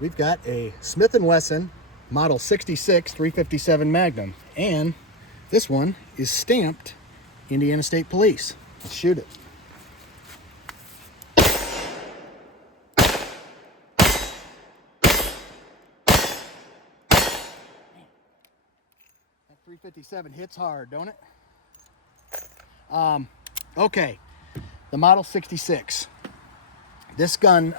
we've got a Smith & Wesson Model 66 357 Magnum, and this one is stamped Indiana State Police. Let's shoot it. That 357 hits hard, don't it? Okay, the Model 66. This gun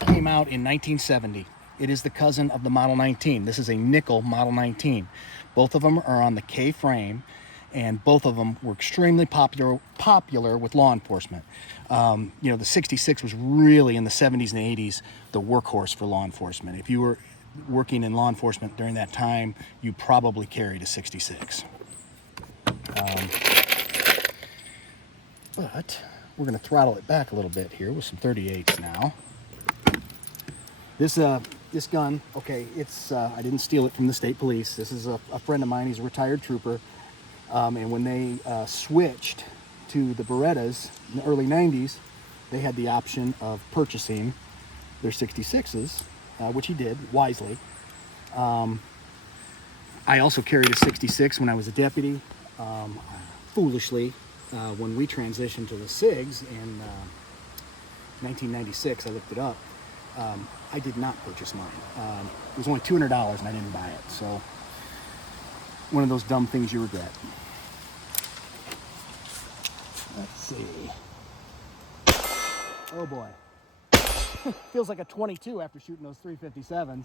came out in 1970. It is the cousin of the Model 19. This is a nickel Model 19. Both of them are on the K frame, and both of them were extremely popular with law enforcement. You know, the 66 was really in the 70s and 80s the workhorse for law enforcement. If you were working in law enforcement during that time, you probably carried a 66. But we're going to throttle it back a little bit here with some 38s now. This gun, okay, it's I didn't steal it from the state police. This is a friend of mine. He's a retired trooper. And when they switched to the Berettas in the early 90s, they had the option of purchasing their 66s, which he did wisely. I also carried a 66 when I was a deputy. Foolishly, when we transitioned to the SIGs in 1996, I looked it up. I did not purchase mine. It was only $200 and I didn't buy it. So one of those dumb things you regret. Let's see. Oh boy. Feels like a 22 after shooting those 357s.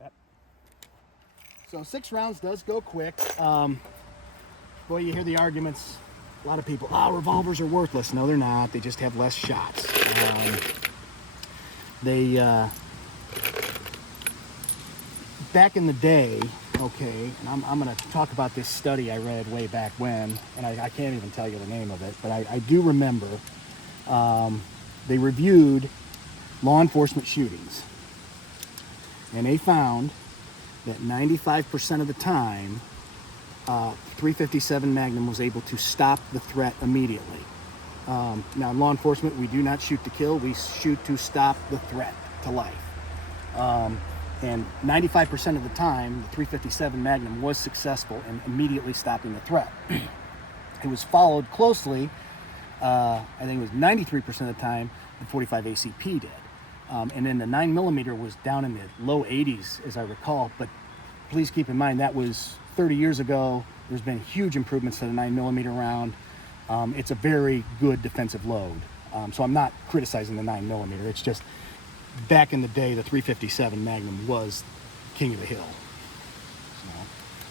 Yep. So 6 rounds does go quick. Boy, you hear the arguments. A lot of people, revolvers are worthless. No, they're not. They just have less shots. Back in the day, okay, and I'm going to talk about this study I read way back when, and I can't even tell you the name of it, but I do remember they reviewed law enforcement shootings, and they found that 95% of the time, 357 Magnum was able to stop the threat immediately. Now, in law enforcement, we do not shoot to kill. We shoot to stop the threat to life. And 95% of the time, the 357 Magnum was successful in immediately stopping the threat. It was followed closely, I think it was 93% of the time, the 45 ACP did. And then the 9mm was down in the low 80s, as I recall. But please keep in mind, that was 30 years ago. There's been huge improvements to the 9mm round. It's a very good defensive load. So I'm not criticizing the 9mm. It's just back in the day, the 357 Magnum was king of the hill. So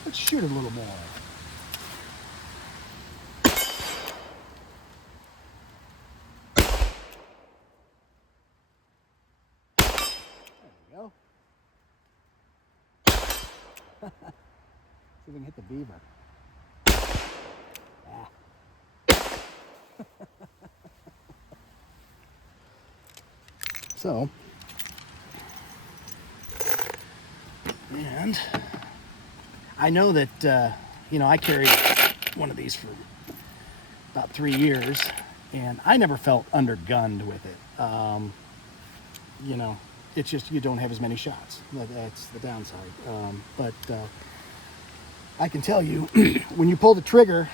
let's shoot it a little more. There we go. See if we can hit the beaver. So, and I know that, you know, I carried one of these for about 3 years, and I never felt undergunned with it. You know, it's just you don't have as many shots. That's the downside. But I can tell you, when you pull the trigger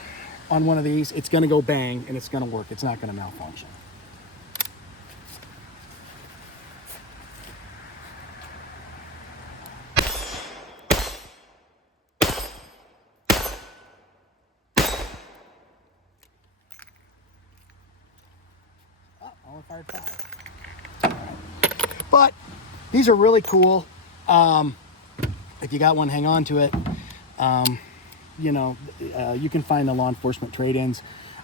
on one of these, it's going to go bang, and it's going to work. It's not going to malfunction. Only fired 5. But these are really cool. If you got one, hang on to it. You know, you can find the law enforcement trade-ins.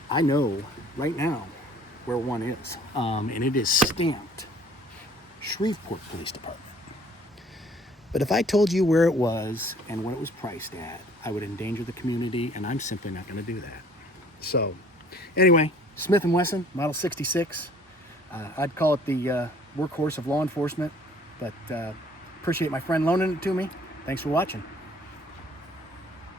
I know right now where one is, and it is stamped Shreveport Police Department. But if I told you where it was and what it was priced at, I would endanger the community, and I'm simply not going to do that. So, anyway, Smith & Wesson, Model 66. I'd call it the workhorse of law enforcement, but appreciate my friend loaning it to me. Thanks for watching.